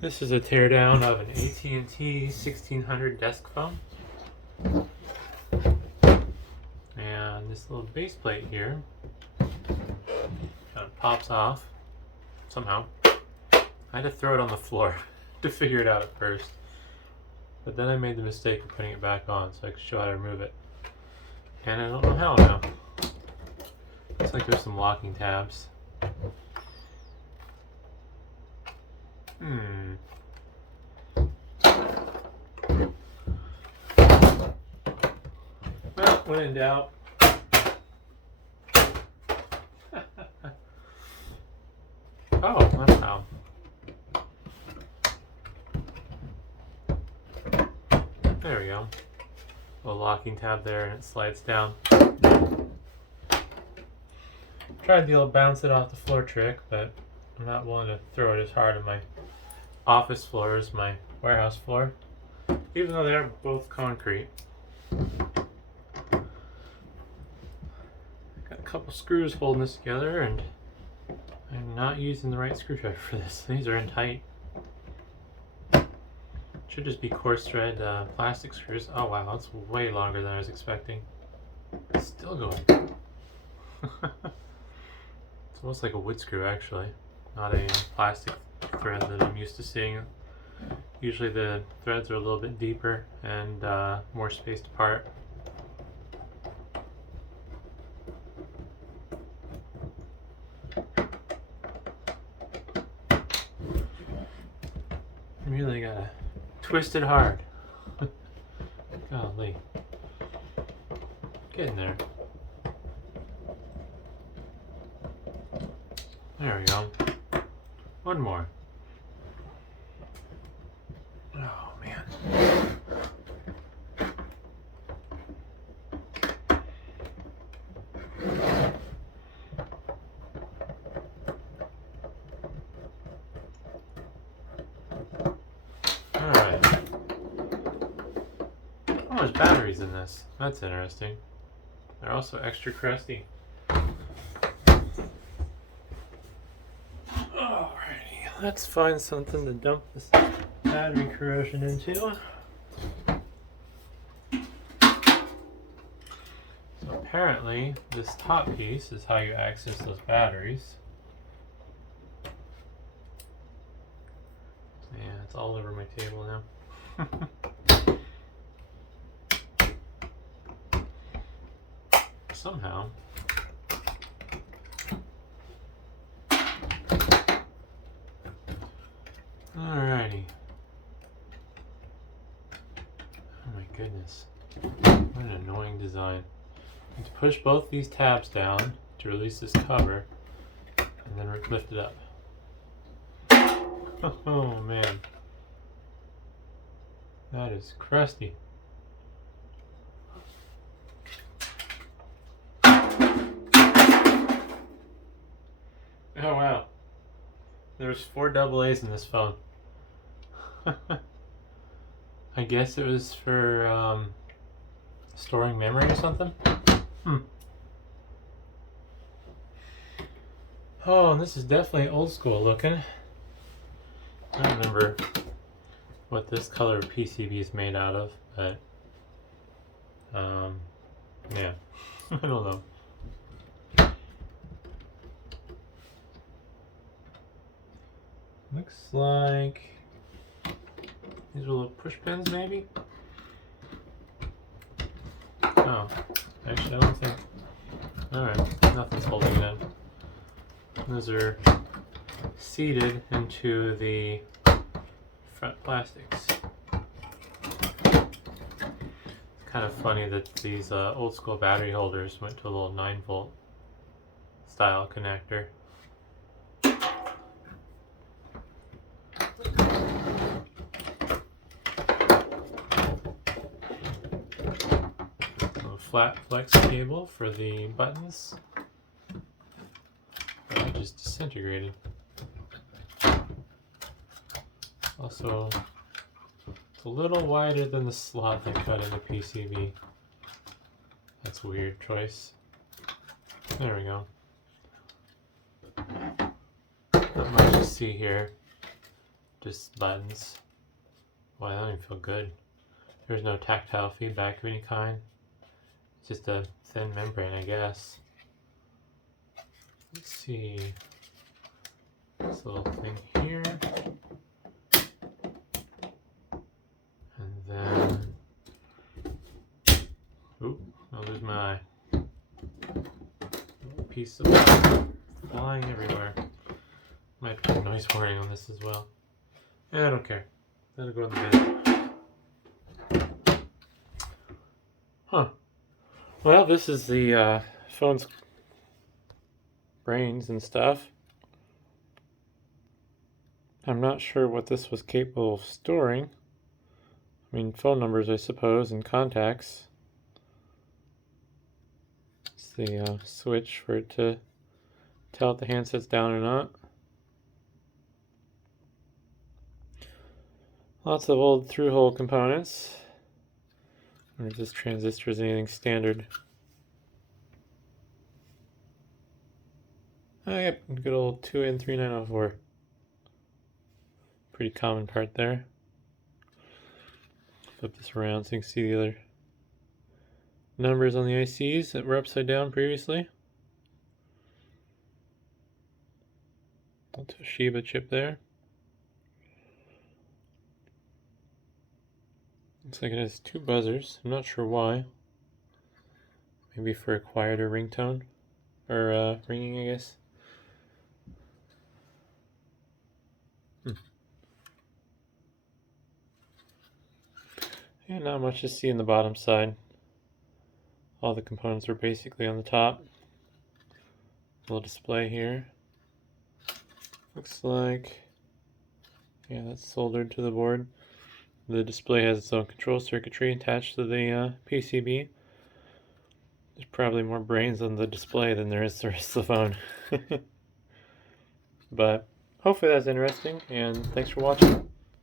This is a teardown of an AT&T 1600 desk phone. And this little base plate here kind of pops off somehow. I had to throw it on the floor to figure it out at first. But then I made the mistake of putting it back on so I could show how to remove it. And I don't know how now. Looks like there's some locking tabs. Well, when in doubt. Oh, that's how. There we go. A little locking tab there and it slides down. Tried the old bounce it off the floor trick, but I'm not willing to throw it as hard on my office floor as my warehouse floor, even though they're both concrete. Got a couple screws holding this together, and I'm not using the right screwdriver for this. These are in tight. Should just be coarse thread plastic screws. Oh wow, that's way longer than I was expecting. It's still going. It's almost like a wood screw actually, not a plastic thread that I'm used to seeing. Usually the threads are a little bit deeper and more spaced apart. Really gotta twist it hard. Golly. Getting there. There we go. One more. Oh man. Alright. Oh, there's batteries in this. That's interesting. They're also extra crusty. Let's find something to dump this battery corrosion into. So apparently this top piece is how you access those batteries. Yeah, it's all over my table now. Somehow. Alrighty. Oh my goodness. What an annoying design. I have to push both these tabs down to release this cover and then lift it up. Oh man. That is crusty. Oh wow. There's 4 AA's in this phone. I guess it was for storing memory or something. Oh, and this is definitely old school looking. I don't remember what this color of PCB is made out of, but yeah, I don't know. Looks like these are little push pins, maybe? Oh, actually, I don't think. Alright, nothing's holding it in. Those are seated into the front plastics. It's kind of funny that these old school battery holders went to a little 9-volt style connector. Flat flex cable for the buttons. That just disintegrated. Also, it's a little wider than the slot they cut in the PCB. That's a weird choice. There we go. Not much to see here. just buttons. Wow, that don't even feel good. There's no tactile feedback of any kind. It's just a thin membrane, I guess. Let's see. This little thing here. And then... Oop, I'll lose my eye. Little piece of flying everywhere. Might put a noise warning on this as well. I don't care. That'll go in the bin. Huh. Well, this is the phone's brains and stuff. I'm not sure what this was capable of storing. I mean, phone numbers, I suppose, and contacts. It's the switch for it to tell if the handset's down or not. Lots of old through-hole components. I wonder if this transistor is anything standard. Oh, yep, good old 2N3904. Pretty common part there. Flip this around so you can see the other numbers on the ICs that were upside down previously. A Toshiba chip there. Looks like it has two buzzers. I'm not sure why. Maybe for a quieter ringtone. Or ringing, I guess. Yeah, not much to see in the bottom side. All the components are basically on the top. Little display here. Looks like, yeah, that's soldered to the board. The display has its own control circuitry attached to the PCB. There's probably more brains on the display than there is the rest of the phone. But hopefully that's interesting, and thanks for watching.